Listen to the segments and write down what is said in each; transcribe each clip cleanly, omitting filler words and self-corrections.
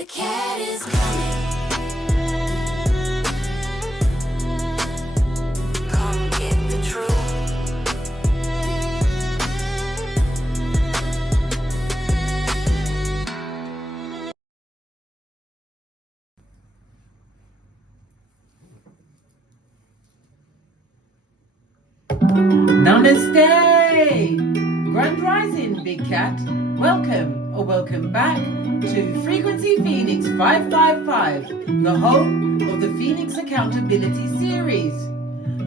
The cat is coming. Come get the truth. Namaste! Grand Rising, Big Cat. Welcome or welcome back to Frequency Phoenix 555, the home of the Phoenix Accountability Series.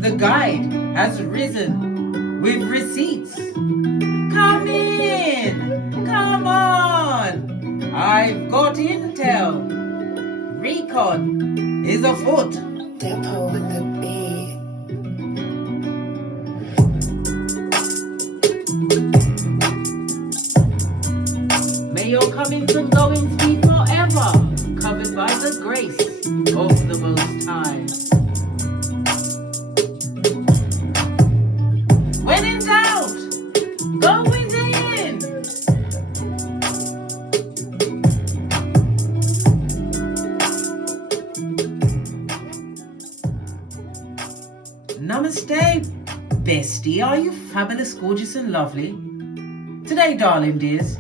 The guide has risen with receipts. Come in! Come on! I've got intel. Recon is afoot. Depot with the beat. May your comings and goings be forever covered by the grace of the Most High. When in doubt, go within. Namaste, bestie. Are you fabulous, gorgeous, and lovely? Today, darling dears,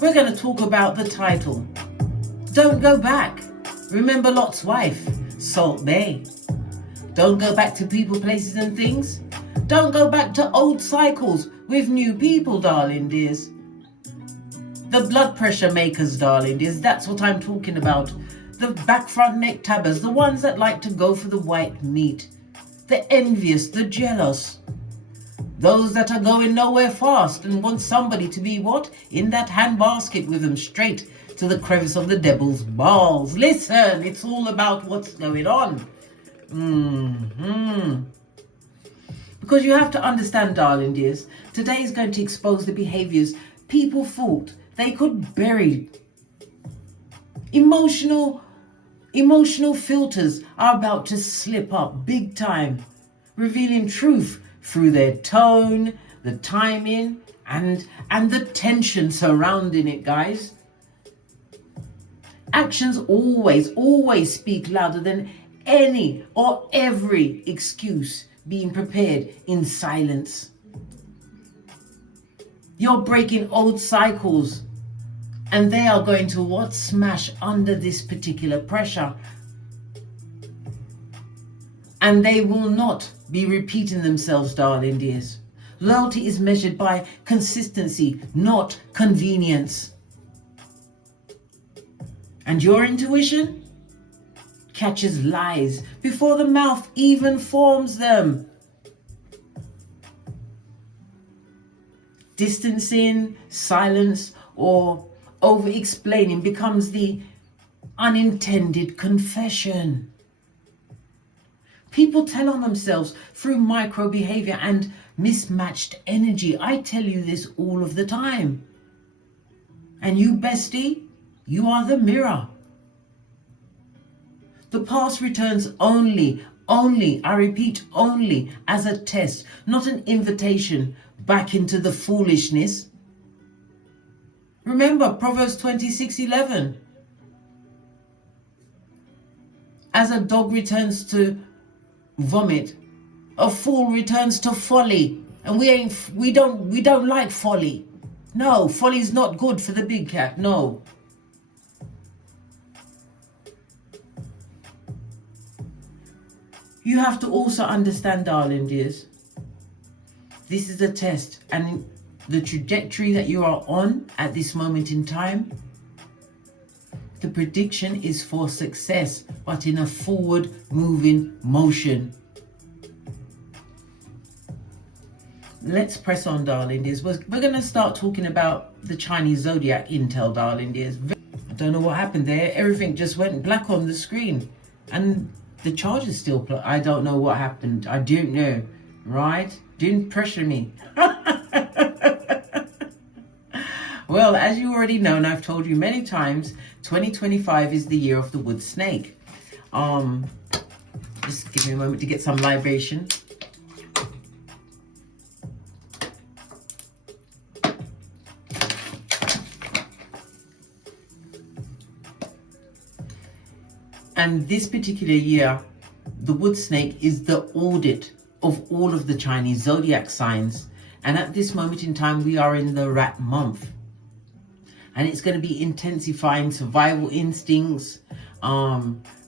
we're going to talk about the title. Don't go back. Remember Lott's wife, Salt Bay. Don't go back to people, places, and things. Don't go back to old cycles with new people, darling dears. The blood pressure makers, darling dears, that's what I'm talking about. The back front neck tabbers, the ones that like to go for the white meat. The envious, the jealous. Those that are going nowhere fast and want somebody to be what? In that handbasket with them straight to the crevice of the devil's balls. Listen, it's all about what's going on. Because you have to understand, darling dears, today is going to expose the behaviors people thought they could bury. Emotional filters are about to slip up big time, revealing truth through their tone, the timing, and the tension surrounding it, guys. Actions always speak louder than any or every excuse being prepared in silence. You're breaking old cycles, and they are going to what? Smash under this particular pressure. And they will not be repeating themselves, darling dears. Loyalty is measured by consistency, not convenience. And your intuition catches lies before the mouth even forms them. Distancing, silence, or over-explaining becomes the unintended confession. People tell on themselves through micro behavior and mismatched energy. I tell you this all of the time. And you, bestie, you are the mirror. The past returns only, I repeat, only as a test, not an invitation back into the foolishness. Remember Proverbs 26:11. As a dog returns to vomit, a fool returns to folly. And we don't like folly. No, folly is not good for the big cat. No. You have to also understand, darling dears, this is a test, and the trajectory that you are on at this moment in time, the prediction is for success, but in a forward moving motion. Let's press on, darling dears. We're going to start talking about the Chinese ZODIAC intel, darling dears. I don't know what happened there. Everything just went black on the screen. And the charge is still I don't know what happened. I don't know. Right? Didn't pressure me. Well, as you already know, and I've told you many times, 2025 is the year of the wood snake. Just give me a moment to get some libation. And this particular year, the wood snake is the audit of all of the Chinese zodiac signs. And at this moment in time, we are in the rat month. And it's going to be intensifying survival instincts,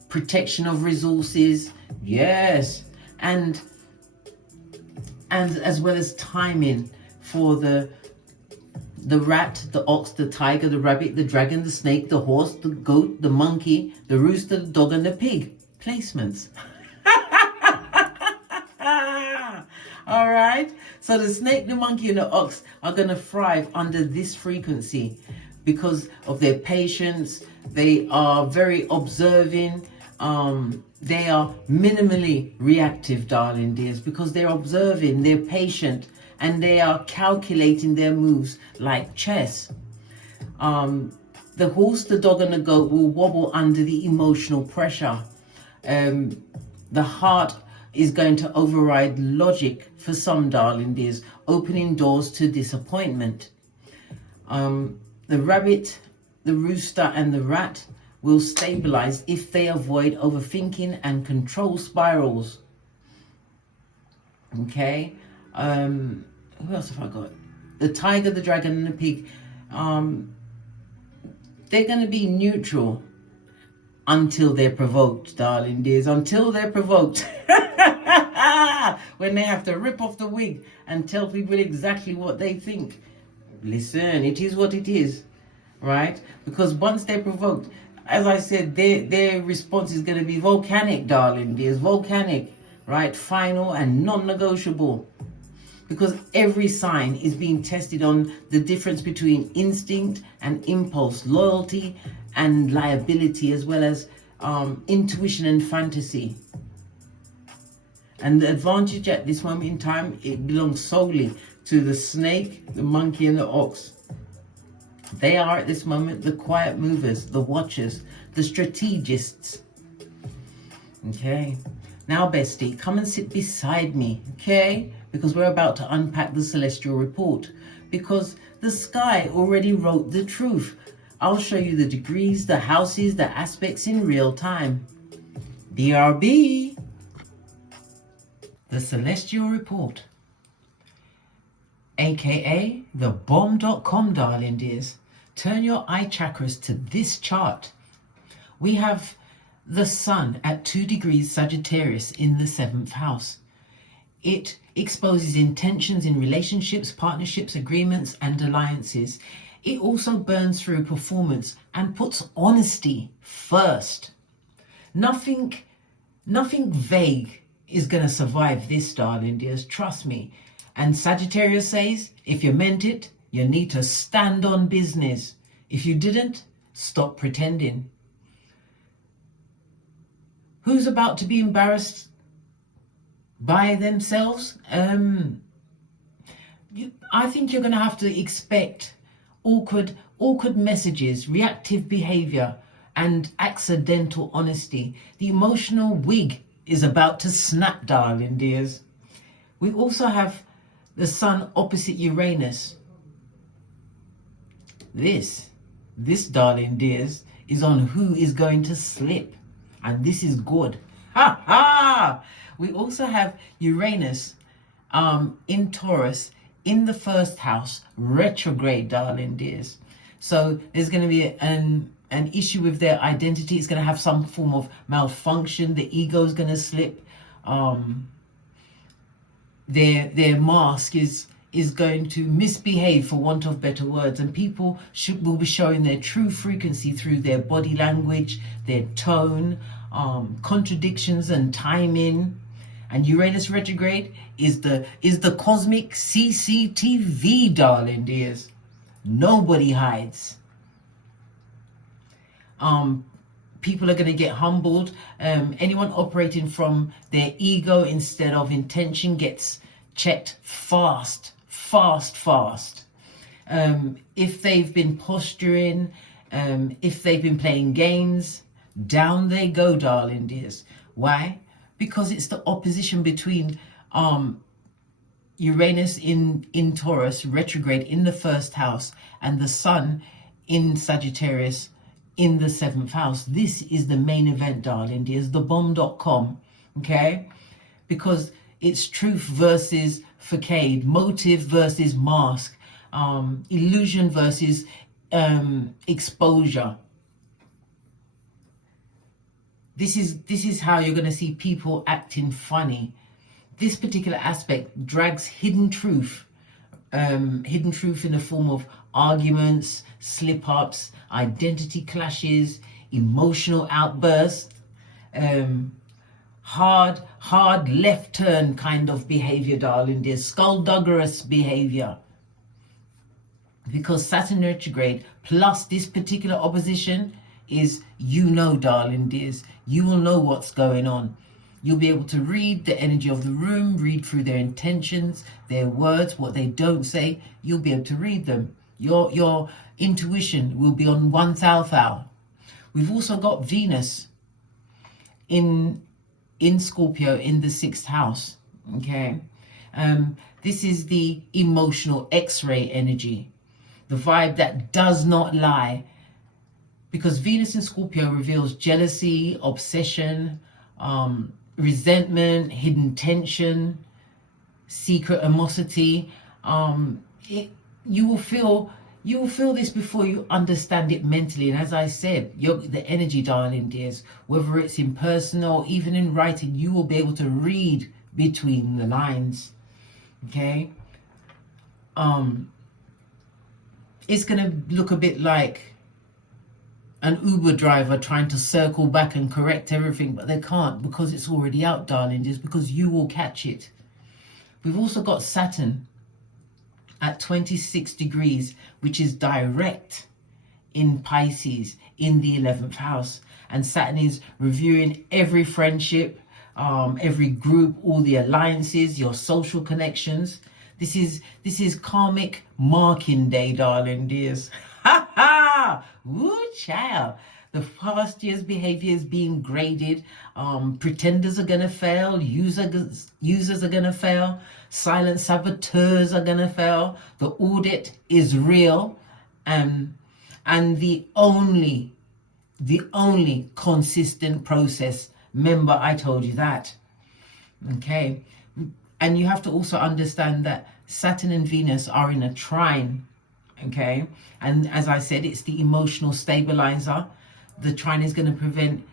protection of resources, yes, and as well as timing for the rat, the ox, the tiger, the rabbit, the dragon, the snake, the horse, the goat, the monkey, the rooster, the dog, and the pig. Placements. All right. So the snake, the monkey, and the ox are going to thrive under this frequency because of their patience. They are very observing. They are minimally reactive, darling dears, because they're observing, they're patient, and they are calculating their moves like chess. The horse, the dog, and the goat will wobble under the emotional pressure. The heart is going to override logic for some, darling dears, opening doors to disappointment. The rabbit, the rooster, and the rat will stabilize if they avoid overthinking and control spirals. Okay. Who else have I got? The tiger, the dragon, and the pig. They're going to be neutral until they're provoked, darling dears. Until they're provoked. When they have to rip off the wig and tell people exactly what they think. Listen, it is what it is, right? Because once they're provoked, as I said, their response is going to be volcanic, darling dears. Volcanic, right? Final and non-negotiable. Because every sign is being tested on the difference between instinct and impulse, loyalty and liability, as well as intuition and fantasy. And the advantage at this moment in time, it belongs solely to the snake, the monkey, and the ox. They are at this moment the quiet movers, the watchers, the strategists. Okay. Now, bestie, come and sit beside me, okay? Because we're about to unpack the celestial report. Because the sky already wrote the truth. I'll show you the degrees, the houses, the aspects in real time. BRB. The celestial report. AKA the bomb.com, darling dears. Turn your eye chakras to this chart. We have the sun at 2 degrees Sagittarius in the 7th house. It exposes intentions in relationships, partnerships, agreements, and alliances. It also burns through performance and puts honesty first. Nothing vague is going to survive this, darling dears. Trust me. And Sagittarius says, if you meant it, you need to stand on business. If you didn't, stop pretending. Who's about to be embarrassed by themselves? I think you're going to have to expect awkward messages, reactive behavior, and accidental honesty. The emotional wig is about to snap, darling dears. We also have the sun opposite Uranus. This, darling dears, is on who is going to slip. And this is good. Ha ha! We also have Uranus in Taurus in the 1st house, retrograde, darling dears. So there's going to be an issue with their identity. It's going to have some form of malfunction. The ego is going to slip. Their mask is going to misbehave, for want of better words, and people will be showing their true frequency through their body language, their tone, contradictions and timing. And Uranus retrograde is the cosmic CCTV, darling dears. Nobody hides. People are going to get humbled. Anyone operating from their ego instead of intention gets checked fast. If they've been posturing, if they've been playing games, down they go, darling dears. Why? Because it's the opposition between Uranus in Taurus, retrograde in the 1st house, and the sun in Sagittarius in the 7th house. This is the main event, darling dears, thebomb.com, okay? Because it's truth versus facade, motive versus mask, illusion versus exposure. This is how you're going to see people acting funny. This particular aspect drags hidden truth in the form of arguments, slip-ups, identity clashes, emotional outbursts, hard left turn kind of behavior, darling dear, skullduggerous behavior. Because Saturn retrograde plus this particular opposition is, darling dears, you will know what's going on. You'll be able to read the energy of the room, read through their intentions, their words, what they don't say. You'll be able to read them. Your intuition will be on 1,000 hour. We've also got Venus in Scorpio in the 6th house. Okay, this is the emotional X-ray energy, the vibe that does not lie. Because Venus in Scorpio reveals jealousy, obsession, resentment, hidden tension, secret animosity. You will feel this before you understand it mentally. And as I said, the energy, darling dears, whether it's in person or even in writing, you will be able to read between the lines. Okay. It's gonna look a bit like an Uber driver trying to circle back and correct everything, but they can't because it's already out, darling, just because you will catch it. We've also got Saturn at 26 degrees, which is direct in Pisces in the 11th house. And Saturn is reviewing every friendship, every group, all the alliances, your social connections. This is karmic marking day, darling dears. Ha ha! Woo, child. The past year's behavior is being graded. Pretenders are going to fail. Users are going to fail. Silent saboteurs are going to fail. The audit is real. And the only consistent process. Remember, I told you that. Okay. And you have to also understand that Saturn and Venus are in a trine. Okay, and as I said, it's the emotional stabilizer. The trine is going to prevent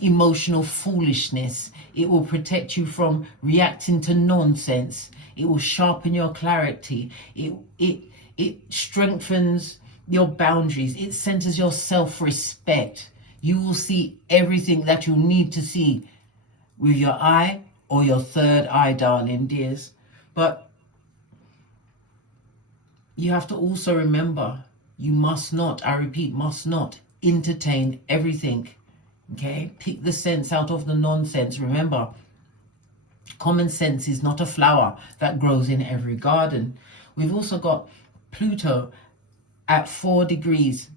emotional foolishness. It will protect you from reacting to nonsense. It will sharpen your clarity. It strengthens your boundaries. It centers your self-respect. You will see everything that you need to see with your eye or your third eye, darling dears. But you have to also remember, you must not, I repeat, must not entertain everything. Okay? Pick the sense out of the nonsense. Remember, common sense is not a flower that grows in every garden. We've also got Pluto at 4 degrees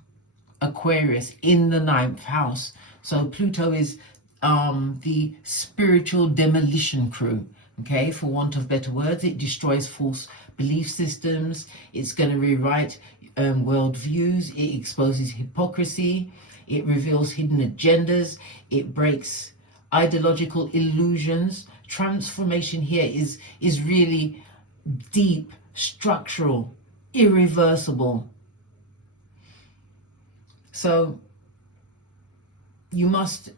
Aquarius in the 9th house. So Pluto is the spiritual demolition crew. Okay, for want of better words, it destroys false belief systems. It's going to rewrite worldviews. It exposes hypocrisy. It reveals hidden agendas. It breaks ideological illusions. Transformation here is really deep, structural, irreversible. So you must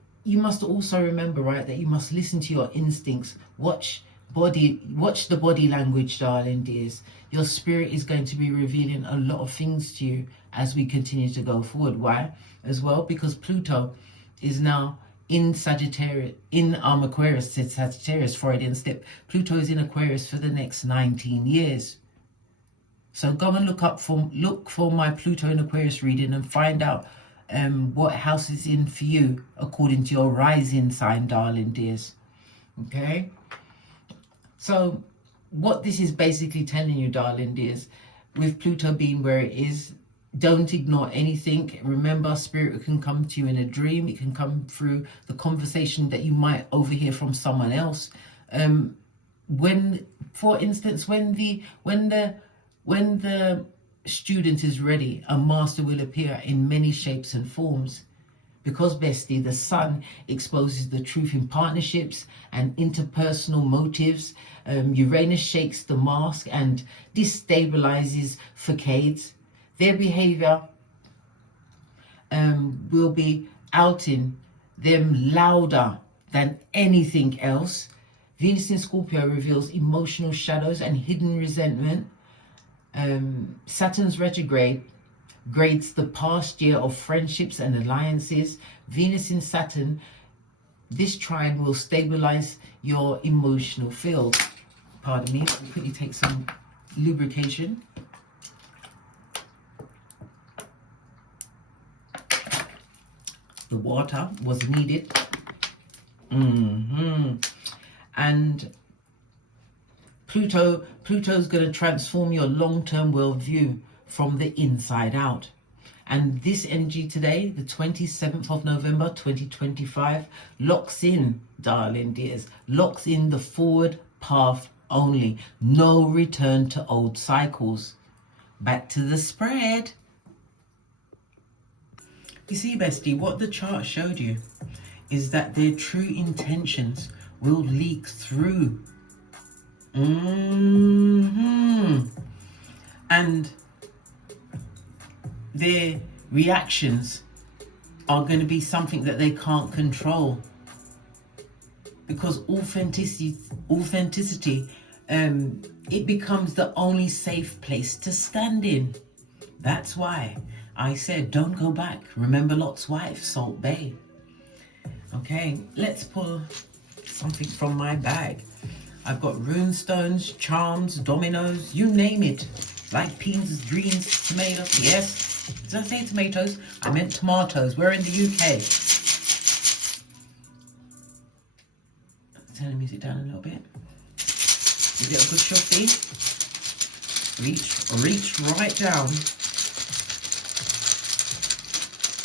also remember, right, that you must listen to your instincts. Watch the body language, darling dears. Your spirit is going to be revealing a lot of things to you as we continue to go forward. Why? As well, because Pluto is now in Sagittarius, in Aquarius, Sagittarius, Freudian slip. Pluto is in Aquarius for the next 19 years. So go and look for my Pluto in Aquarius reading and find out what house is in for you according to your rising sign, darling dears. Okay? So what this is basically telling you, darling dears, with Pluto being where it is, don't ignore anything. Remember, spirit can come to you in a dream. It can come through the conversation that you might overhear from someone else. When, for instance, when the student is ready, a master will appear in many shapes and forms. Because, bestie, the sun exposes the truth in partnerships and interpersonal motives. Uranus shakes the mask and destabilizes facades. Their behavior will be outing them louder than anything else. Venus in Scorpio reveals emotional shadows and hidden resentment. Saturn's retrograde grades the past year of friendships and alliances. Venus in Saturn, this trine will stabilize your emotional field. Pardon me, let me quickly take some lubrication. The water was needed. And Pluto's going to transform your long-term worldview from the inside out. And this energy today, the 27th of November 2025, locks in, darling dears, locks in the forward path only. No return to old cycles. Back to the spread. You see, bestie, what the chart showed you is that their true intentions will leak through. And their reactions are going to be something that they can't control, because authenticity it becomes the only safe place to stand in. That's why I said don't go back. Remember Lott's wife, Salt Bay. Okay, let's pull something from my bag. I've got runestones, charms, dominoes, you name it. Like peas, greens, tomatoes. Yes. Did I say tomatoes? I meant tomatoes. We're in the UK. Turn the music down a little bit. Give it a good shuffle. Reach right down.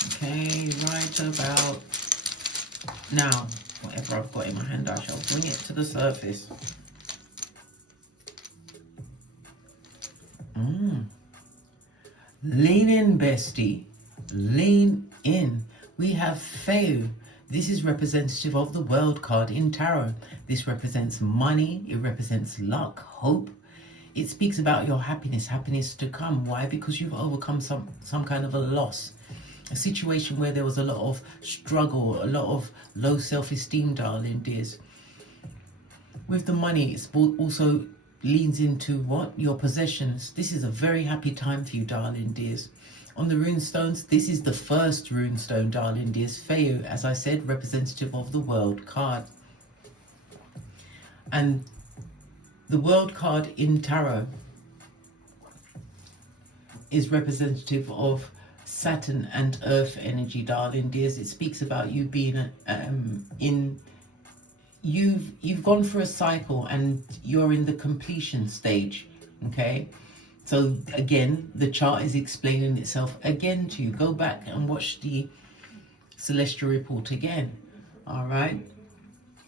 Okay, right about now. Whatever I've got in my hand, I shall bring it to the surface. Lean in, bestie. Lean in. We have Feu. This is representative of the World card in Tarot. This represents money. It represents luck, hope. It speaks about your happiness to come. Why? Because you've overcome some kind of a loss. A situation where there was a lot of struggle, a lot of low self-esteem, darling dears. With the money, it's also leans into what? Your possessions. This is a very happy time for you, darling dears. On the runestones, this is the first runestone, darling dears. Feu, as I said, representative of the World card. And the World card in Tarot is representative of Saturn and Earth energy, darling dears. It speaks about you being you've gone through a cycle and you're in the completion stage. Okay, so again, the chart is explaining itself again to you. Go back and watch the celestial report again. All right,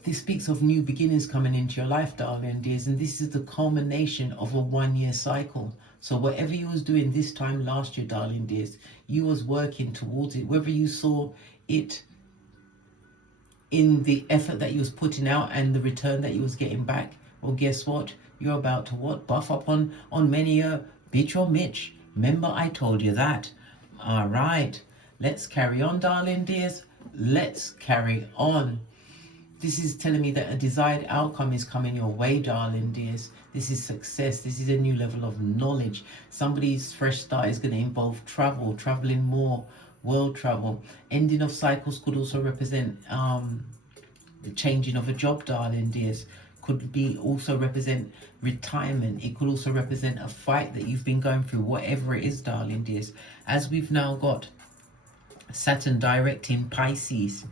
this speaks of new beginnings coming into your life, darling dears, and this is the culmination of a 1-year cycle. So whatever you was doing this time last year, darling dears, you was working towards it. Whether you saw it in the effort that you was putting out and the return that you was getting back, well, guess what? You're about to what? Buff up on many a bitch or Mitch. Remember, I told you that. All right, let's carry on, darling dears. Let's carry on. This is telling me that a desired outcome is coming your way, darling dears. This is success. This is a new level of knowledge. Somebody's fresh start is going to involve travel, traveling more, world travel. Ending of cycles could also represent the changing of a job, darling dears. Could be also represent retirement. It could also represent a fight that you've been going through, whatever it is, darling dears. As we've now got Saturn direct in Pisces,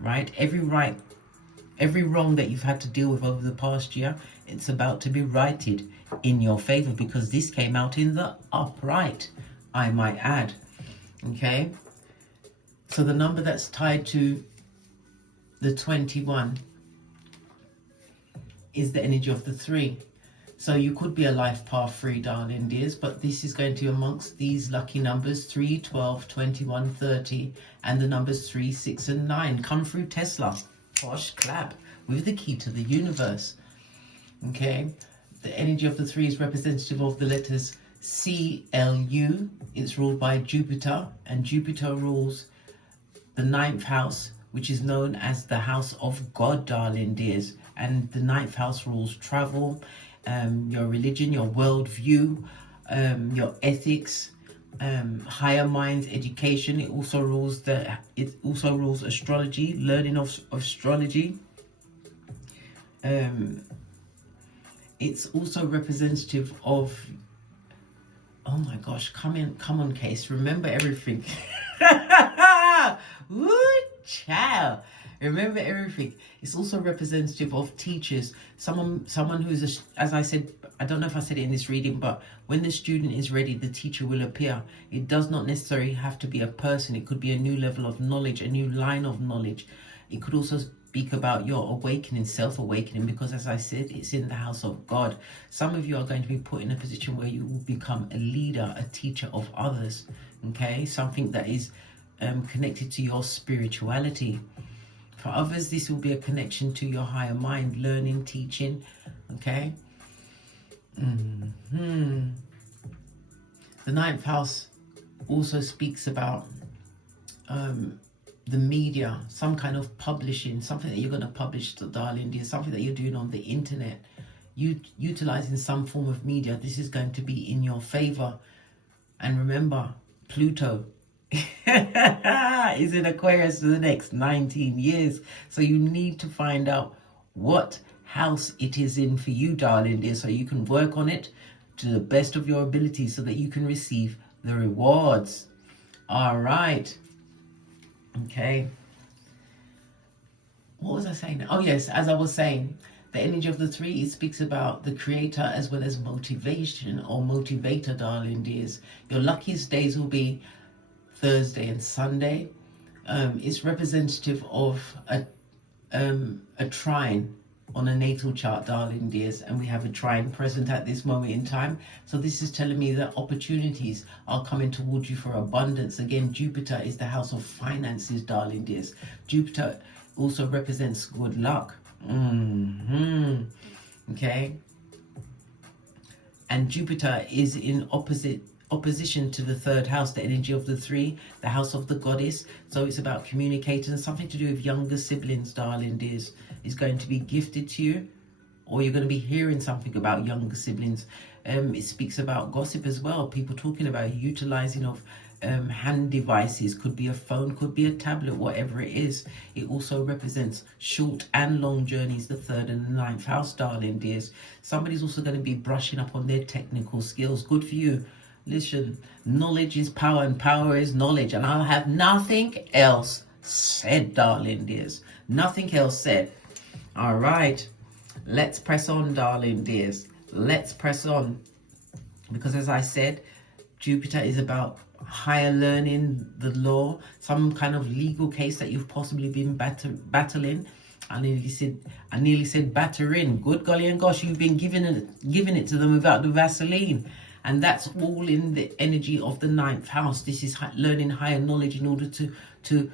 right? Every wrong that you've had to deal with over the past year, it's about to be righted in your favor, because this came out in the upright, I might add. Okay, so the number that's tied to the 21 is the energy of the 3. So you could be a life path 3, darling dears, but this is going to be amongst these lucky numbers 3, 12, 21, 30, and the numbers 3, 6, and 9. Come through Tesla. Posh clap with the key to the universe. Okay, the energy of the 3 is representative of the letters CLU. It's ruled by Jupiter, and Jupiter rules the 9th house, which is known as the house of God, darling dears. And the 9th house rules travel, your religion, your worldview, your ethics, higher minds, education. It also rules astrology, learning of astrology. It's also representative of, oh my gosh, come on, Case, remember everything. Woo, child. Remember everything. It's also representative of teachers. Someone who's, as I said, I don't know if I said it in this reading, but when the student is ready, the teacher will appear. It does not necessarily have to be a person. It could be a new level of knowledge, a new line of knowledge. It could also speak about your awakening, self-awakening, because as I said, it's in the house of God. Some of you are going to be put in a position where you will become a leader, a teacher of others. Okay, something that is connected to your spirituality. For others, this will be a connection to your higher mind, learning, teaching. Okay. The 9th house also speaks about the media, some kind of publishing, something that you're going to publish, darling dear, something that you're doing on the internet, utilizing some form of media. This is going to be in your favor. And remember, Pluto is in Aquarius for the next 19 years. So you need to find out what house it is in for you, darling dear, so you can work on it to the best of your ability so that you can receive the rewards. All right. Okay. What was I saying? Oh yes, as I was saying, the energy of the 3, it speaks about the creator as well as motivation or motivator, darling dears. Your luckiest days will be Thursday and Sunday. It's representative of a trine on a natal chart, darling dears, and we have a trine present at this moment in time. So this is telling me that opportunities are coming towards you for abundance. Again, Jupiter is the house of finances, darling dears. Jupiter also represents good luck. Okay, and Jupiter is in opposition to the 3rd house, the energy of the 3, the house of the goddess. So it's about communicating, something to do with younger siblings, darling dears, is going to be gifted to you, or you're going to be hearing something about younger siblings. It speaks about gossip as well, people talking about utilizing of hand devices, could be a phone, could be a tablet, whatever it is. It also represents short and long journeys, the 3rd and the 9th house, darling dears. Somebody's also going to be brushing up on their technical skills. Good for you. Listen, knowledge is power and power is knowledge, and I'll have nothing else said, darling dears. Nothing else said. All right, let's press on, darling dears. Let's press on, because as I said, Jupiter is about higher learning, the law, some kind of legal case that you've possibly been battling. I nearly said battering. Good golly and gosh, you've been giving it to them without the Vaseline. And that's all in the energy of the 9th house. This is learning higher knowledge in order to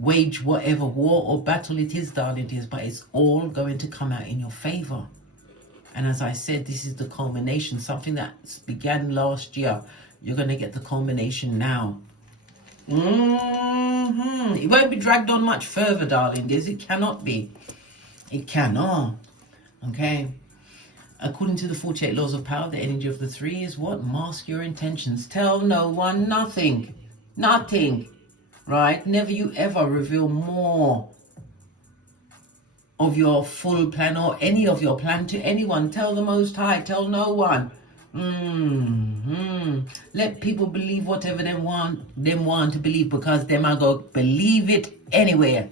wage whatever war or battle it is, darling dears. But it's all going to come out in your favor. And as I said, this is the culmination. Something that began last year, you're going to get the culmination now. It won't be dragged on much further, darling dears. It cannot be. It cannot. Okay. According to the 48 laws of power, the energy of the 3 is what? Mask your intentions. Tell no one nothing. Nothing. Right? Never you ever reveal more of your full plan or any of your plan to anyone. Tell the Most High. Tell no one. Let people believe whatever they want to believe, because they might go believe it anywhere.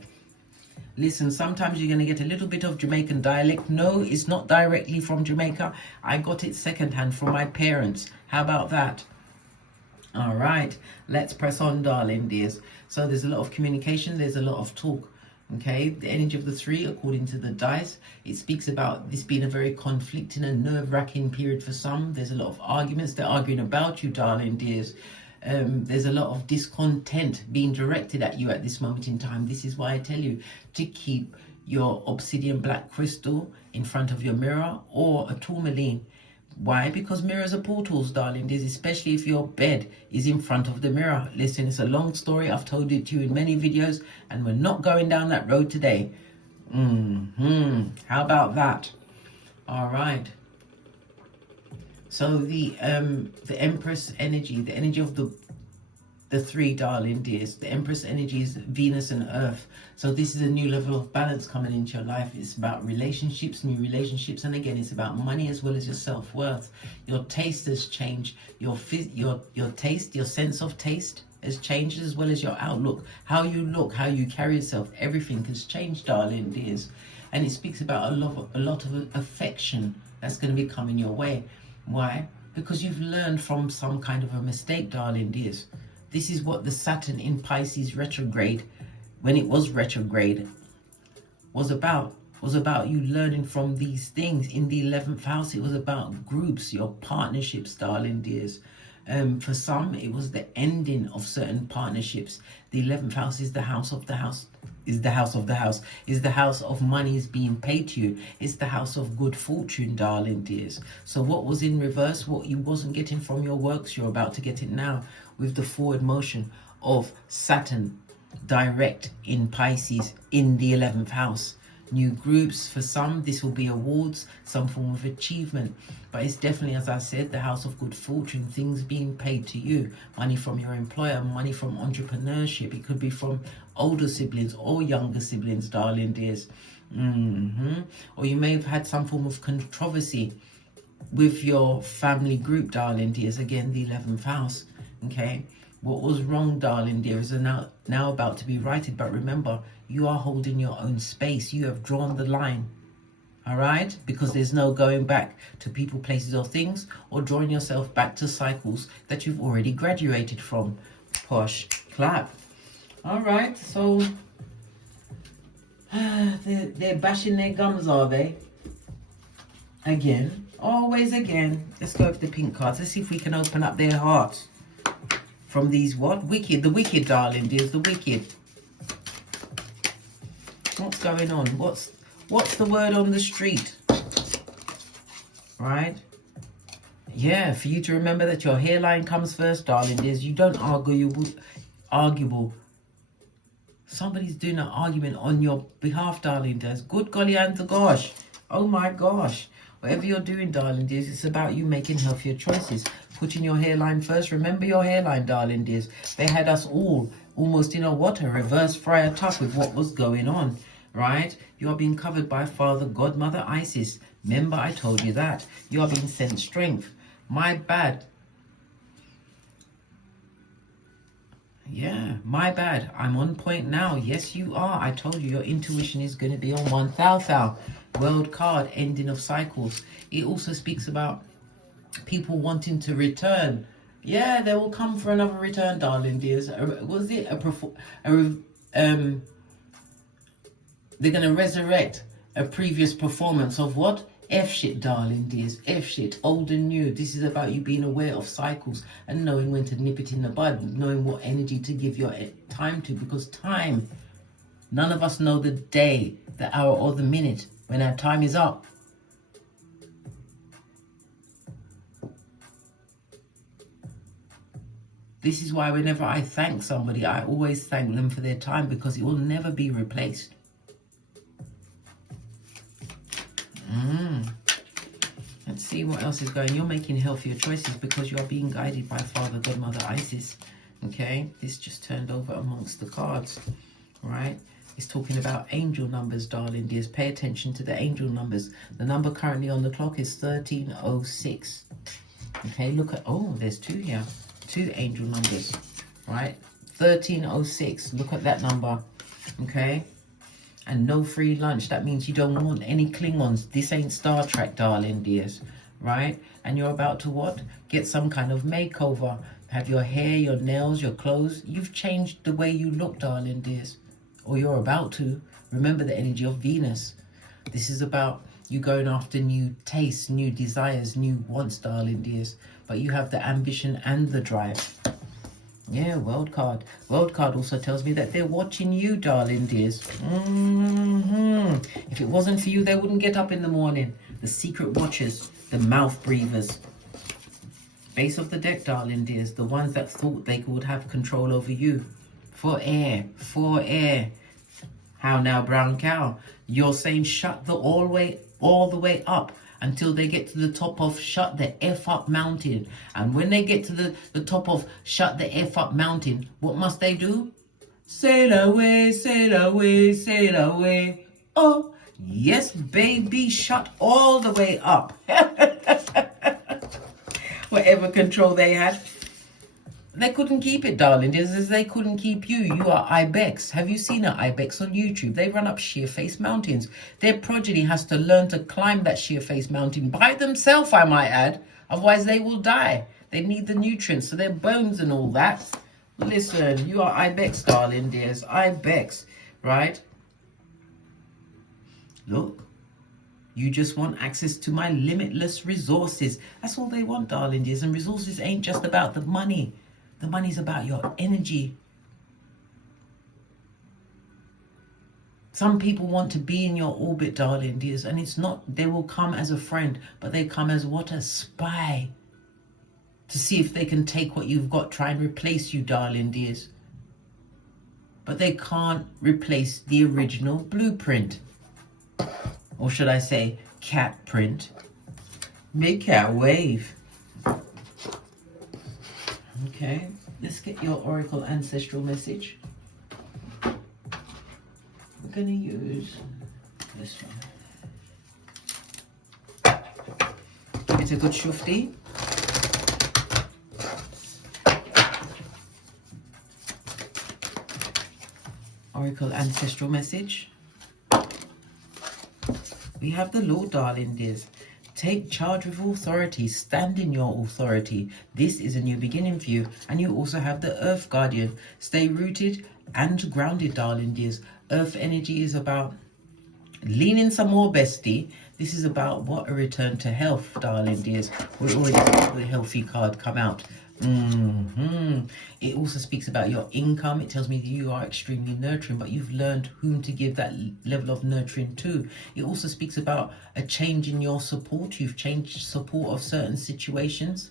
Listen, sometimes you're going to get a little bit of Jamaican dialect. No, it's not directly from Jamaica. I got it secondhand from my parents. How about that? All right, let's press on, darling dears. So there's a lot of communication. There's a lot of talk. Okay, the energy of the 3, according to the dice, it speaks about this being a very conflicting and nerve-wracking period for some. There's a lot of arguments. They're arguing about you, darling dears. There's a lot of discontent being directed at you at this moment in time. This is why I tell you to keep your obsidian black crystal in front of your mirror or a tourmaline. Why? Because mirrors are portals, darling dears, especially if your bed is in front of the mirror. Listen, it's a long story. I've told it to you in many videos, and we're not going down that road today. How about that? All right. So the Empress energy, the energy of the 3, darling dears, the Empress energy is Venus and Earth. So this is a new level of balance coming into your life. It's about relationships, new relationships, and again, it's about money as well as your self-worth. Your taste has changed. Your taste, your sense of taste has changed, as well as your outlook. How you look, how you carry yourself, everything has changed, darling dears. And it speaks about a lot of affection that's going to be coming your way. Why? Because you've learned from some kind of a mistake, darling dears. This is what the Saturn in Pisces retrograde, when it was retrograde, was about. Was about you learning from these things. In the 11th house, it was about groups, your partnerships, darling dears. For some, it was the ending of certain partnerships. The 11th house is the house of the house. Is the house of the house. Is the house of monies being paid to you. It's the house of good fortune, darling dears. So what was in reverse, what you wasn't getting from your works, you're about to get it now with the forward motion of Saturn direct in Pisces in the 11th house. New groups, for some this will be awards, some form of achievement, but it's definitely, as I said, the house of good fortune, things being paid to you, money from your employer, money from entrepreneurship. It could be from older siblings or younger siblings, darling dears. Or you may have had some form of controversy with your family group, darling dears. Again, the 11th house. Okay, what was wrong, darling dears, is now about to be righted. But remember, you are holding your own space. You have drawn the line. All right, because there's no going back to people, places, or things, or drawing yourself back to cycles that you've already graduated from. Posh clap. All right, so they're bashing their gums, are they? Again, always again. Let's go with the pink cards. Let's see if we can open up their hearts from these what? Wicked, the wicked, darling dears, the wicked. What's going on? What's the word on the street? Right? Yeah, for you to remember that your hairline comes first, darling dears. You don't arguable. Somebody's doing an argument on your behalf, darling dears. Good golly and the gosh. Oh my gosh. Whatever you're doing, darling dears, it's about you making healthier choices. Putting your hairline first. Remember your hairline, darling dears. They had us all almost in a reverse Friar Tuck with what was going on. Right? You are being covered by Father God, Mother Isis. Remember, I told you that. You are being sent strength. My bad. Yeah, my bad. I'm on point now. Yes, you are. I told you your intuition is going to be on 1,000. World card, ending of cycles. It also speaks about people wanting to return. Yeah, they will come for another return, darling dears. Was it they're going to resurrect a previous performance of what? F shit, darling dears. F shit, old and new. This is about you being aware of cycles and knowing when to nip it in the bud, knowing what energy to give your time to, because time, none of us know the day, the hour, or the minute when our time is up. This is why whenever I thank somebody, I always thank them for their time, because it will never be replaced. Let's see what else is going. You're making healthier choices because you are being guided by Father God, Mother Isis. Okay, this just turned over amongst the cards. Right? It's talking about angel numbers, darling dears. Pay attention to the angel numbers. The number currently on the clock is 1306. Okay, look at, oh, there's 2 here. 2 angel numbers. Right? 1306. Look at that number. Okay? And no free lunch. That means you don't want any Klingons. This ain't Star Trek, darling dears. Right? And you're about to what? Get some kind of makeover. Have your hair, your nails, your clothes. You've changed the way you look, darling dears. Or you're about to. Remember the energy of Venus. This is about you going after new tastes, new desires, new wants, darling dears. But you have the ambition and the drive. Yeah, World card. World card also tells me that they're watching you, darling dears. If it wasn't for you, they wouldn't get up in the morning. The secret watchers, the mouth breathers. Base of the deck, darling dears. The ones that thought they could have control over you. For air. How now, brown cow? You're saying shut the all the way up until they get to the top of shut the F up mountain. And when they get to the top of shut the F up mountain, what must they do? Sail away, sail away, sail away. Oh, yes, baby, shut all the way up. Whatever control they had. They couldn't keep it, darling. Just as they couldn't keep you. You are ibex. Have you seen an ibex on YouTube? They run up sheer face mountains. Their progeny has to learn to climb that sheer face mountain by themselves, I might add. Otherwise, they will die. They need the nutrients, so their bones and all that. Listen, you are ibex, darling dears. Ibex, right? Look. You just want access to my limitless resources. That's all they want, darling dears. And resources ain't just about the money. The money's about your energy. Some people want to be in your orbit, darling dears, and it's not, they will come as a friend, but they come as what? A spy. To see if they can take what you've got, try and replace you, darling dears. But they can't replace the original blueprint. Or should I say, cat print. Big cat wave. Okay, let's get your Oracle Ancestral message. We're going to use this one. It's a good shufti. Oracle Ancestral message. We have the Lord, darling dears. Take charge with authority. Stand in your authority. This is a new beginning for you. And you also have the Earth Guardian. Stay rooted and grounded, darling dears. Earth energy is about leaning some more, bestie. This is about what? A return to health, darling dears. We already got the healthy card come out. It also speaks about your income. It tells me that you are extremely nurturing, but you've learned whom to give that level of nurturing to. It also speaks about a change in your support. You've changed support of certain situations.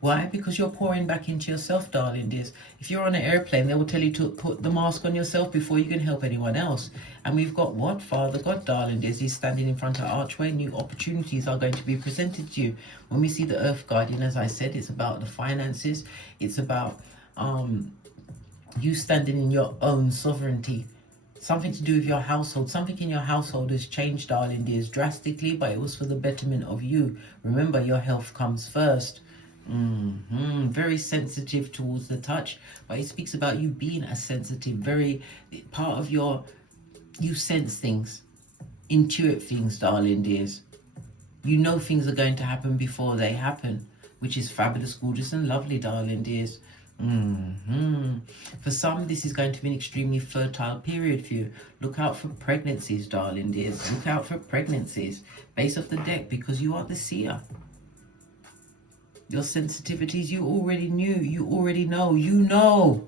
Why? Because you're pouring back into yourself, darling dears. If you're on an airplane, they will tell you to put the mask on yourself before you can help anyone else. And we've got what? Father God, darling dears. He's standing in front of the archway. New opportunities are going to be presented to you. When we see the Earth Guardian, as I said, it's about the finances. It's about you standing in your own sovereignty. Something to do with your household. Something in your household has changed, darling dears, drastically, but it was for the betterment of you. Remember, your health comes first. Very sensitive towards the touch, but it speaks about you being a sensitive, very part of your, you sense things, intuit things, darling dears. You know things are going to happen before they happen, which is fabulous, gorgeous and lovely, darling dears. For some, this is going to be an extremely fertile period for you. Look out for pregnancies, darling dears. Look out for pregnancies. Base of the deck, because you are the seer. Your sensitivities, you already knew. You already know. You know.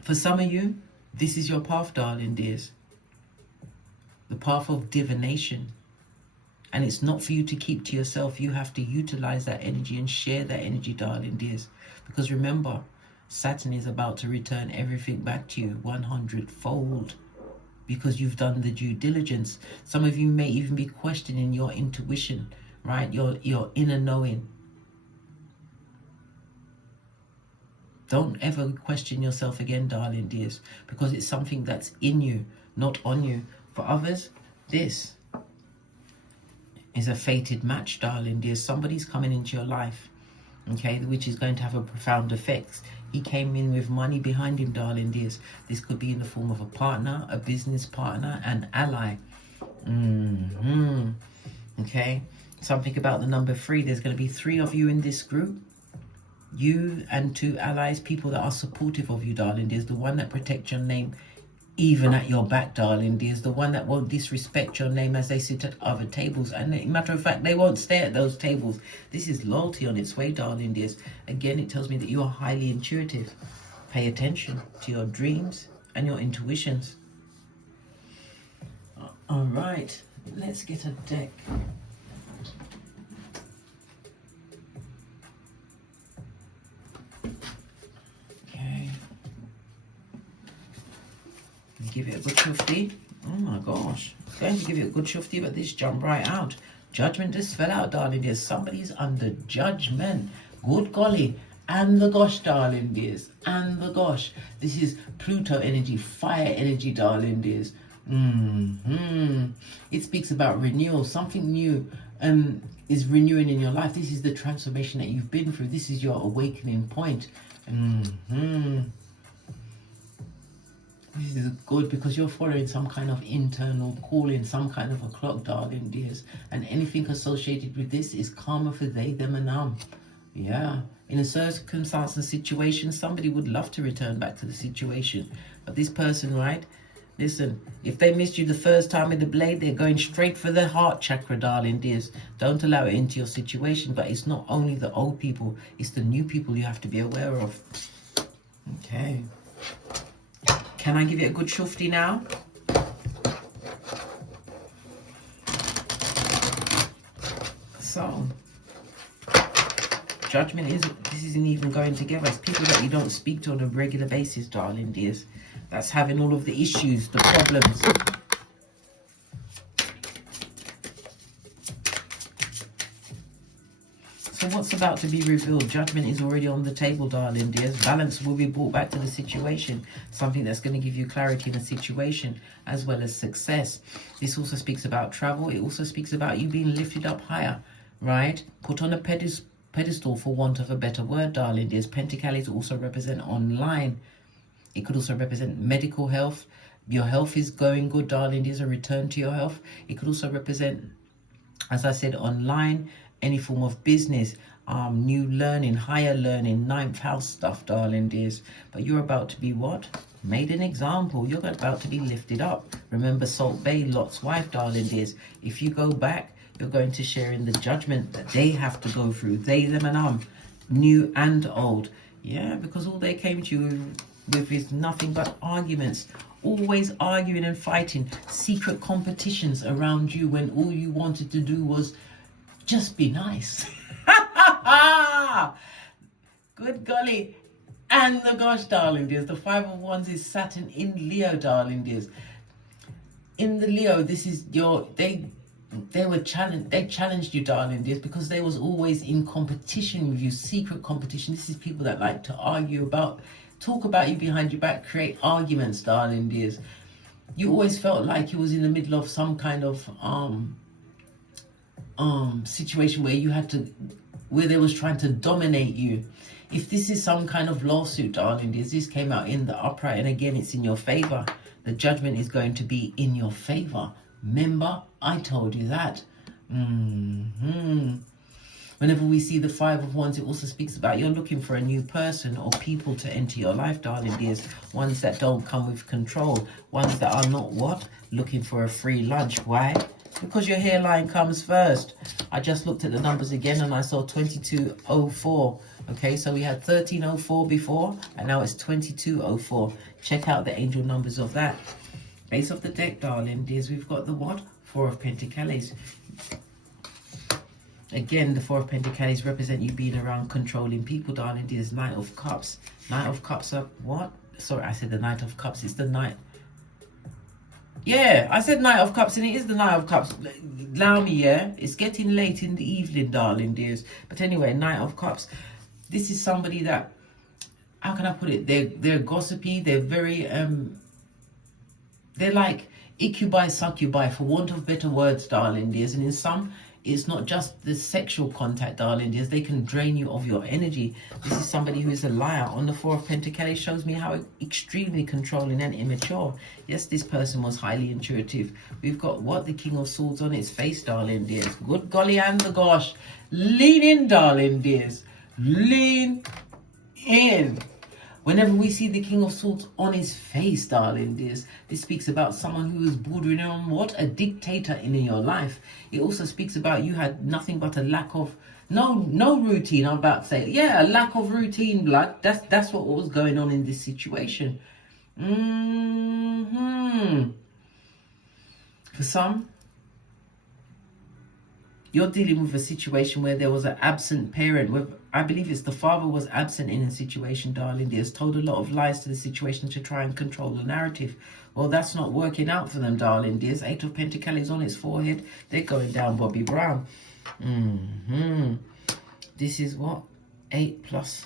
For some of you, this is your path, darling dears. The path of divination. And it's not for you to keep to yourself. You have to utilize that energy and share that energy, darling dears. Because remember, Saturn is about to return everything back to you 100-fold. Because you've done the due diligence. Some of you may even be questioning your intuition, right? Your inner knowing. Don't ever question yourself again, darling dears, because it's something that's in you, not on you. For others, this is a fated match, darling dears. Somebody's coming into your life, okay, which is going to have a profound effect. He came in with money behind him, darling dears. This could be in the form of a partner, a business partner, an ally. Okay. Something about the number 3. There's going to be 3 of you in this group. You and 2 allies, people that are supportive of you, darling dears. The one that protects your name even at your back, darling dears. The one that won't disrespect your name as they sit at other tables. And matter of fact, they won't stay at those tables. This is loyalty on its way, darling dears. Again, it tells me that you are highly intuitive. Pay attention to your dreams and your intuitions. All right, let's get a deck. Okay. Give it a good shufti. Oh my gosh. It's going to give it a good shufti, but this jumped right out. Judgment just fell out, darling dears. Somebody's under judgment. Good golly. And the gosh, darling dears. And the gosh. This is Pluto energy, fire energy, darling dears. It speaks about renewal. Something new is renewing in your life. This is the transformation that you've been through. This is your awakening point. This is good because you're following some kind of internal calling, some kind of a clock, darling dears. And anything associated with this is karma for they, them, and Yeah. In a circumstance and situation, somebody would love to return back to the situation. But this person, right? Listen, if they missed you the first time with the blade, they're going straight for the heart chakra, darling dears. Don't allow it into your situation. But it's not only the old people, it's the new people you have to be aware of. Okay. Can I give it a good shufti now? So, judgment this isn't even going together. It's people that you don't speak to on a regular basis, darling dears. That's having all of the issues, the problems. So what's about to be revealed? Judgment is already on the table, darling dears. Balance will be brought back to the situation. Something that's going to give you clarity in the situation, as well as success. This also speaks about travel. It also speaks about you being lifted up higher, right? Put on a pedestal, for want of a better word, darling dears. Pentacles also represent online. It could also represent medical health. Your health is going good, darling dears. A return to your health. It could also represent, as I said, online, any form of business, new learning, higher learning, 9th house stuff, darling dears. But you're about to be what? Made an example. You're about to be lifted up. Remember Salt Bay, Lott's wife, darling dears. If you go back, you're going to share in the judgment that they have to go through. They, them, and new and old. Yeah, because all they came to you with is nothing but arguments. Always arguing and fighting. Secret competitions around you when all you wanted to do was just be nice. Good golly. And the gosh, darling dears. The 5 of Wands is Saturn in Leo, darling dears. In the Leo, this is they challenged you, darling dears, because they was always in competition with you, secret competition. This is people that like to argue about, talk about you behind your back, create arguments, darling dears. You always felt like you was in the middle of some kind of situation where they was trying to dominate you. If this is some kind of lawsuit, darling dears, this came out in the upright, and again, it's in your favor. The judgment is going to be in your favor. Remember, I told you that. Whenever we see the 5 of Wands, it also speaks about you're looking for a new person or people to enter your life, darling dears. Ones that don't come with control. Ones that are not what? Looking for a free lunch. Why? Because your hairline comes first. I just looked at the numbers again and I saw 2204. Okay, so we had 1304 before and now it's 2204. Check out the angel numbers of that. Base of the deck, darling dears, we've got the what? 4 of Pentacles. Again, the 4 of Pentacles represent you being around controlling people, darling dears. Knight of Cups. Knight of Cups are what? Sorry, I said the Knight of Cups. It's the Knight. Yeah, I said Knight of Cups and it is the Knight of Cups. Allow me, yeah? It's getting late in the evening, darling dears. But anyway, Knight of Cups. This is somebody that, how can I put it? They're gossipy. They're very, they're like incubi, succubi, for want of better words, darling dears. And in some, it's not just the sexual contact, darling dears. They can drain you of your energy. This is somebody who is a liar. On the 4 of Pentacles shows me how extremely controlling and immature. Yes, this person was highly intuitive. We've got what? The King of Swords on its face, darling dears. Good golly and the gosh. Lean in, darling dears. Lean in. Whenever we see the King of Swords on his face, darling dears, this speaks about someone who is bordering on what? A dictator in your life. It also speaks about you had nothing but a lack of no routine. I'm about to say, yeah, a lack of routine, blood. That's what was going on in this situation. For some, you're dealing with a situation where there was an absent parent. With, I believe it's the father was absent in a situation, darling. There's told a lot of lies to the situation to try and control the narrative. Well, that's not working out for them, darling. There's 8 of Pentacles on its forehead. They're going down Bobby Brown. This is what? 8 plus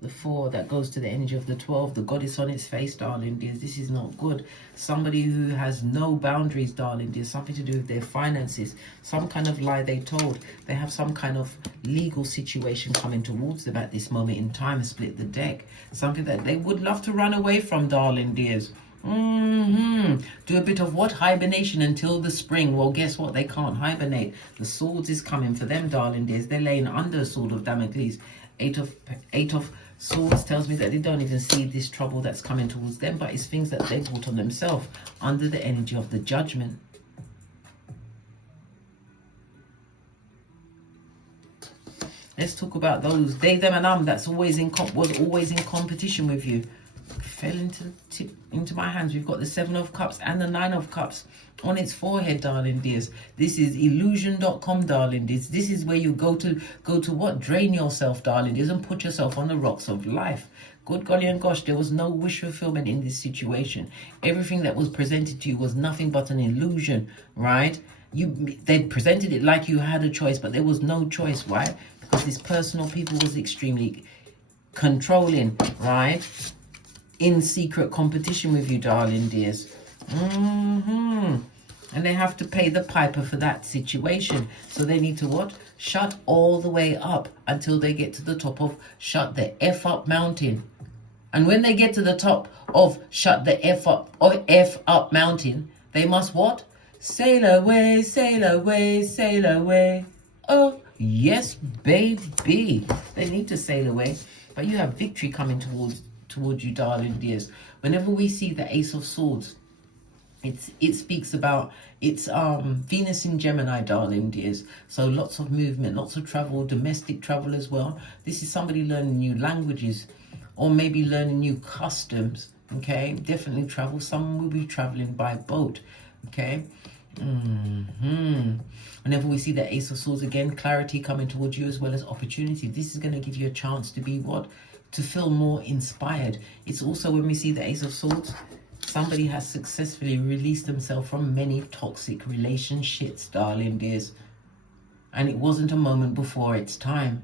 the 4, that goes to the energy of the 12, the goddess on its face, darling dears. This is not good. Somebody who has no boundaries, darling dears, something to do with their finances, some kind of lie they told. They have some kind of legal situation coming towards them at this moment in time, split the deck. Something that they would love to run away from, darling dears. Do a bit of what? Hibernation until the spring. Well, guess what? They can't hibernate. The swords is coming for them, darling dears. They're laying under a sword of Damocles. Eight of Swords tells me that they don't even see this trouble that's coming towards them, but it's things that they brought on themselves under the energy of the Judgment. Let's talk about those they, them, and that's always was always in competition with you. Fell into my hands. We've got the 7 of Cups and the 9 of Cups on its forehead, darling dears. This is illusion.com, darling dears. This is where you go to what? Drain yourself, darling dears, and put yourself on the rocks of life. Good golly and gosh, there was no wish fulfillment in this situation. Everything that was presented to you was nothing but an illusion, right? They presented it like you had a choice, but there was no choice. Why? Because this personal people was extremely controlling, right? In secret competition with you, darling dears. And they have to pay the piper for that situation. So they need to what? Shut all the way up until they get to the top of shut the F up mountain. And when they get to the top of shut the F up mountain, they must what? Sail away, sail away, sail away. Oh, yes, baby. They need to sail away. But you have victory coming towards you, darling dears. Whenever we see the Ace of Swords, it speaks about it's Venus in Gemini, darling dears. So lots of movement, lots of travel, domestic travel as well. This is somebody learning new languages or maybe learning new customs. Okay, definitely travel. Some will be traveling by boat. Okay. Whenever we see the Ace of Swords again, clarity coming towards you as well as opportunity. This is going to give you a chance to be what? To feel more inspired. It's also when we see the Ace of Swords, somebody has successfully released themselves from many toxic relationships, darling dears. And it wasn't a moment before its time.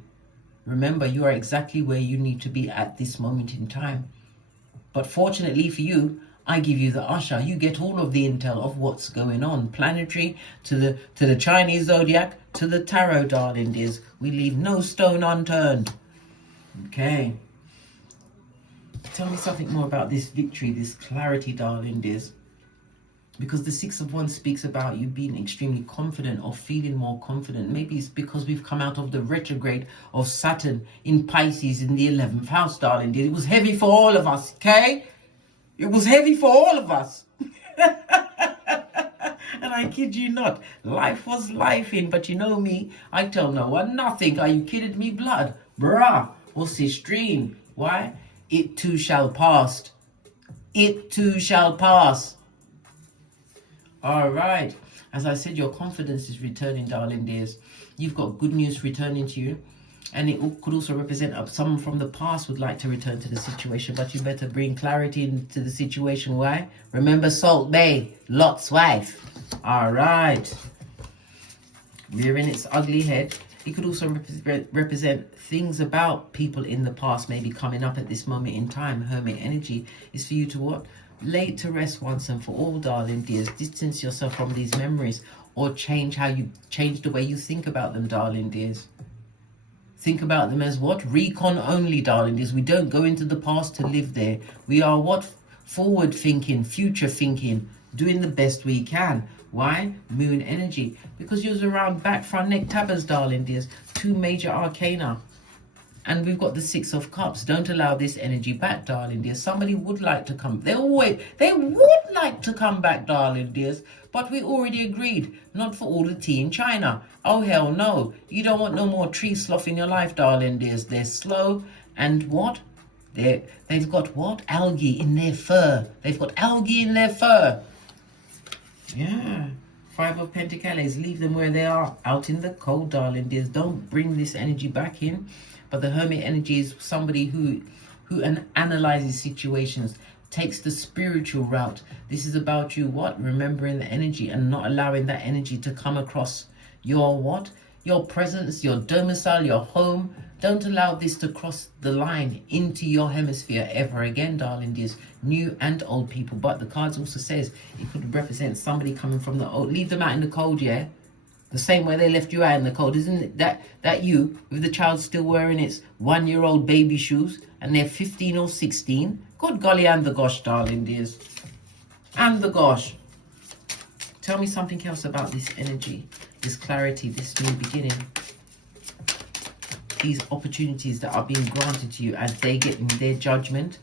Remember, you are exactly where you need to be at this moment in time. But fortunately for you, I give you the usher. You get all of the intel of what's going on. Planetary, to the Chinese zodiac, to the tarot, darling dears. We leave no stone unturned. Okay. Tell me something more about this victory, this clarity, darling dears. Because the 6 of Wands speaks about you being extremely confident or feeling more confident. Maybe it's because we've come out of the retrograde of Saturn in Pisces in the 11th house, darling dears. It was heavy for all of us, okay? It was heavy for all of us. And I kid you not, life was life-in. But you know me, I tell no one nothing. Are you kidding me, blood? Bruh, what's this dream? Why? It too shall pass. It too shall pass. All right. As I said, your confidence is returning, darling dears. You've got good news returning to you. And it could also represent someone from the past would like to return to the situation. But you better bring clarity into the situation. Why? Remember Salt Bay, Lott's wife. All right. Rearing its ugly head. It could also represent things about people in the past maybe coming up at this moment in time. Hermit energy is for you to what? Lay to rest once and for all, darling dears. Distance yourself from these memories or change the way you think about them, darling dears. Think about them as what? Recon only, darling dears. We don't go into the past to live there. We are what? Forward thinking, future thinking, doing the best we can. Why? Moon energy. Because you're around back, front, neck, tabbers, darling dears. 2 major arcana. And we've got the Six of Cups. Don't allow this energy back, darling dears. Somebody would like to come. They would like to come back, darling dears. But we already agreed, not for all the tea in China. Oh, hell no. You don't want no more tree slough in your life, darling dears. They're slow and what? They've got what? Algae in their fur. They've got algae in their fur. Yeah. Five of Pentacles. Leave them where they are. Out in the cold, darling dears. Don't bring this energy back in. But the Hermit energy is somebody who analyzes situations, takes the spiritual route. This is about you what? Remembering the energy and not allowing that energy to come across your what? Your presence, your domicile, your home. Don't allow this to cross the line into your hemisphere ever again, darling dears. New and old people. But the cards also says it could represent somebody coming from the old. Leave them out in the cold, yeah? The same way they left you out in the cold. Isn't it that you, with the child still wearing its 1-year-old baby shoes, and they're 15 or 16? Good golly and the gosh, darling dears. And the gosh. Tell me something else about this energy, this clarity, this new beginning. These opportunities that are being granted to you as they get in their judgment.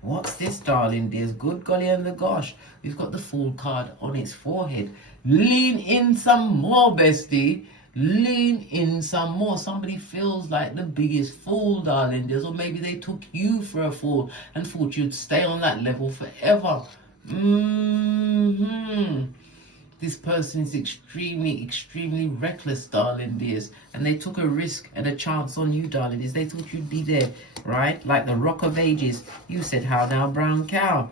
What's this, darling dears? Good golly and the gosh. We've got the Fool card on its forehead. Lean in some more, bestie. Lean in some more. Somebody feels like the biggest fool, darling dears. Or maybe they took you for a fool and thought you'd stay on that level forever. This person is extremely, extremely reckless, darling dears. And they took a risk and a chance on you, darling dears. They thought you'd be there, right? Like the Rock of Ages. You said, how now, brown cow?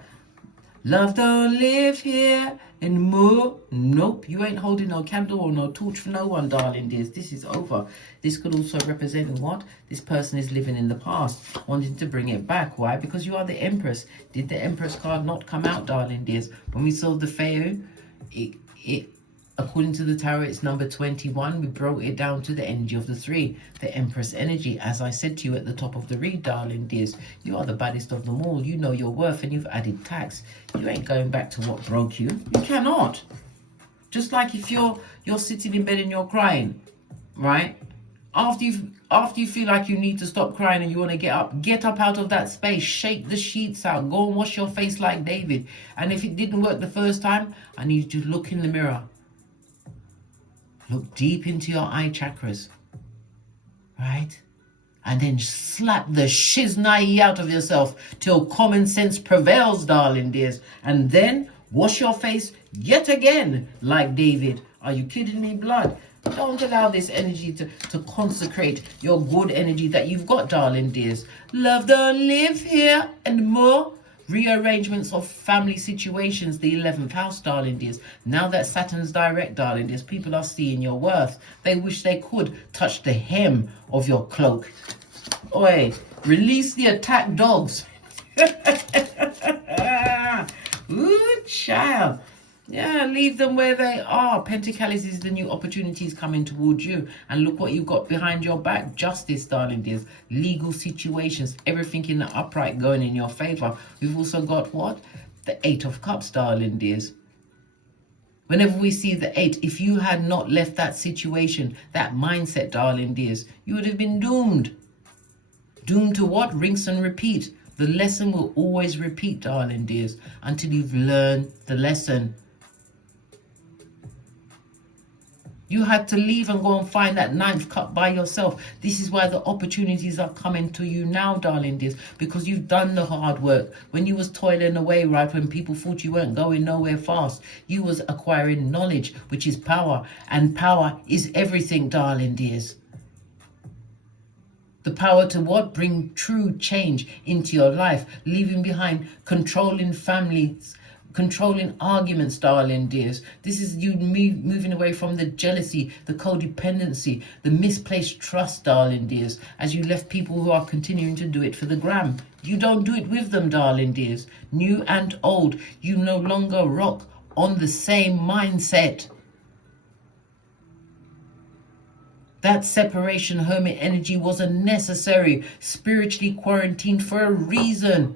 Love don't live here anymore. Nope, you ain't holding no candle or no torch for no one, darling dears. This is over. This could also represent what? This person is living in the past, wanting to bring it back. Why? Because you are the Empress. Did the Empress card not come out, darling dears? When we saw the Feu, it according to the tarot, it's number 21. We brought it down to the energy of the 3, the Empress energy. As I said to you at the top of the read, darling dears, you are the baddest of them all. You know your worth and you've added tax. You ain't going back to what broke you. You cannot. Just like if you're sitting in bed and you're crying, right? After you feel like you need to stop crying and you want to get up out of that space, shake the sheets out, go and wash your face like David. And if it didn't work the first time, I need you to look in the mirror. Look deep into your eye chakras, right? And then slap the shiznai out of yourself till common sense prevails, darling dears. And then wash your face yet again like David. Are you kidding me, blood? Don't allow this energy to consecrate your good energy that you've got, darling dears. Love don't live here anymore. Rearrangements of family situations, the 11th house, darling dears. Now that Saturn's direct, darling dears, people are seeing your worth. They wish they could touch the hem of your cloak. Oi, release the attack dogs. Ooh, child. Yeah, leave them where they are. Pentacles is the new opportunities coming towards you. And look what you've got behind your back. Justice, darling dears. Legal situations. Everything in the upright going in your favor. We've also got what? The 8 of Cups, darling dears. Whenever we see the 8, if you had not left that situation, that mindset, darling dears, you would have been doomed. Doomed to what? Rinse and repeat. The lesson will always repeat, darling dears, until you've learned the lesson. You had to leave and go and find that 9th cup by yourself. This is why the opportunities are coming to you now, darling dears, because you've done the hard work. When you was toiling away, right, when people thought you weren't going nowhere fast, you was acquiring knowledge, which is power. And power is everything, darling dears. The power to what? Bring true change into your life, leaving behind controlling families, controlling arguments, darling dears. This is you moving away from the jealousy, the codependency, the misplaced trust, darling dears, as you left people who are continuing to do it for the gram. You don't do it with them, darling dears. New and old, you no longer rock on the same mindset. That separation, hermit energy, was unnecessary, spiritually quarantined for a reason.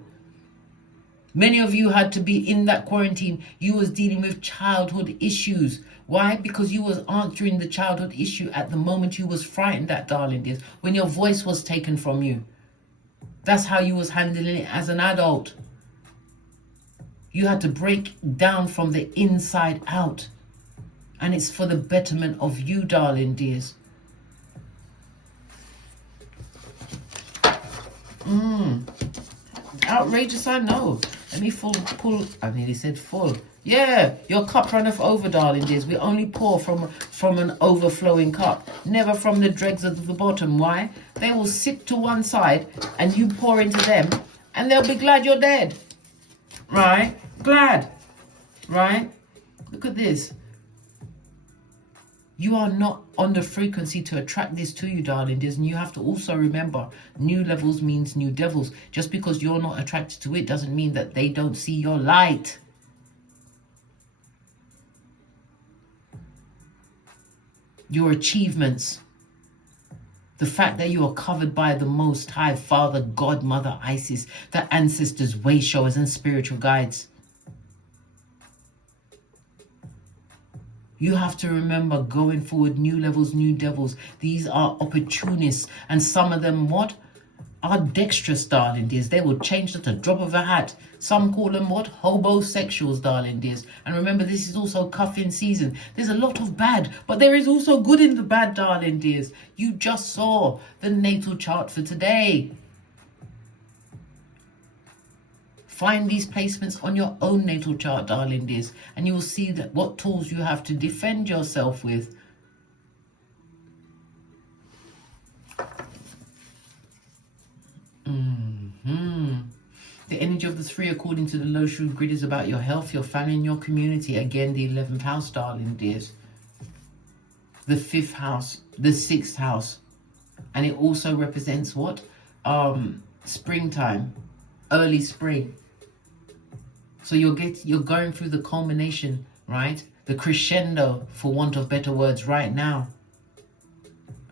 Many of you had to be in that quarantine. You was dealing with childhood issues. Why? Because you was answering the childhood issue at the moment you was frightened at, darling dears, when your voice was taken from you. That's how you was handling it as an adult. You had to break down from the inside out. And it's for the betterment of you, darling dears. Outrageous, I know. Let me pull. I nearly said full. Yeah, your cup runneth over, darling dears. We only pour from an overflowing cup, never from the dregs of the bottom. Why? They will sit to one side and you pour into them and they'll be glad you're dead. Right? Glad. Right? Look at this. You are not on the frequency to attract this to you, darling dears. And you have to also remember, new levels means new devils. Just because you're not attracted to it doesn't mean that they don't see your light. Your achievements. The fact that you are covered by the Most High, Father, God, Mother, Isis, the ancestors, way showers, and spiritual guides. You have to remember, going forward, new levels, new devils. These are opportunists. And some of them, what? Are dexterous, darling dears. They will change at a drop of a hat. Some call them, what? Hobosexuals, darling dears. And remember, this is also cuffing season. There's a lot of bad, but there is also good in the bad, darling dears. You just saw the natal chart for today. Find these placements on your own natal chart, darling dears, and you will see that what tools you have to defend yourself with. The energy of the 3, according to the low shrewd grid, is about your health, your family, and your community. Again, the 11th house, darling dears. The 5th house, the 6th house. And it also represents what? Springtime, early spring. So you're going through the culmination, right? The crescendo, for want of better words, right now.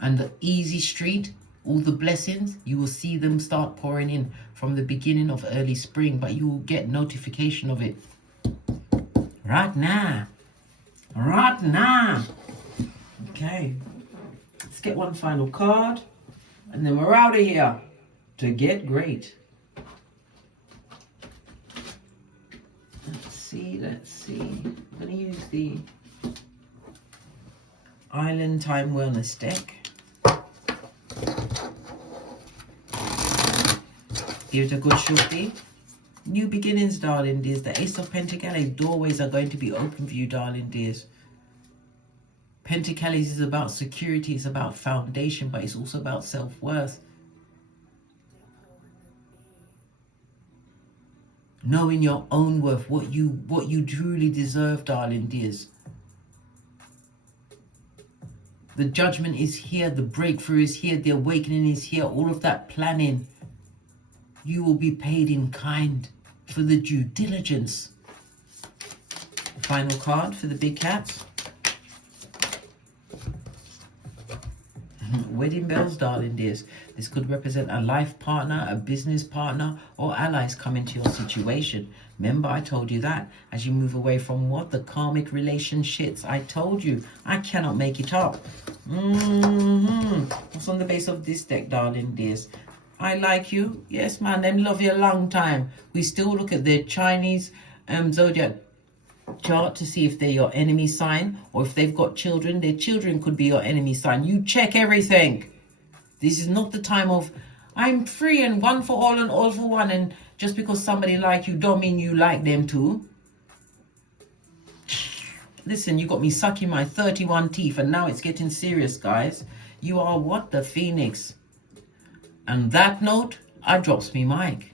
And the easy street, all the blessings, you will see them start pouring in from the beginning of early spring, but you will get notification of it right now. Right now. Okay. Let's get one final card, and then we're out of here to get great. Let's see. I'm going to use the Island Time Wellness deck. Give it a good shooty. New beginnings, darling dears. The Ace of Pentacles, doorways are going to be open for you, darling dears. Pentacles is about security, it's about foundation, but it's also about self-worth. Knowing your own worth, what you truly deserve, darling dears. The judgment is here, the breakthrough is here, the awakening is here, all of that planning. You will be paid in kind for the due diligence. Final card for the big cats. Wedding bells, darling dears. This could represent a life partner, a business partner, or allies coming to your situation. Remember, I told you that as you move away from what? The karmic relationships. I told you. I cannot make it up. What's on the base of this deck, darling dears? I like you. Yes, man. Them love you a long time. We still look at their Chinese zodiac chart to see if they're your enemy sign, or if they've got children, their children could be your enemy sign. You check everything. This is not the time of I'm free and one for all and all for one, and just because somebody like you don't mean you like them too. Listen, you got me sucking my 31 teeth, and now it's getting serious, guys. You are what? The Phoenix. And that note, I drops me mic.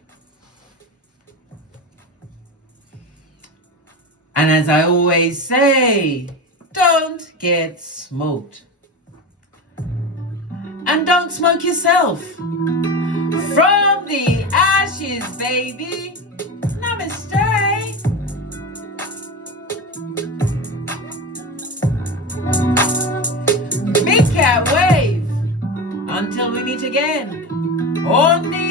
And as I always say, don't get smoked. And don't smoke yourself. From the ashes, baby. Namaste. Big cat wave. Until we meet again. On the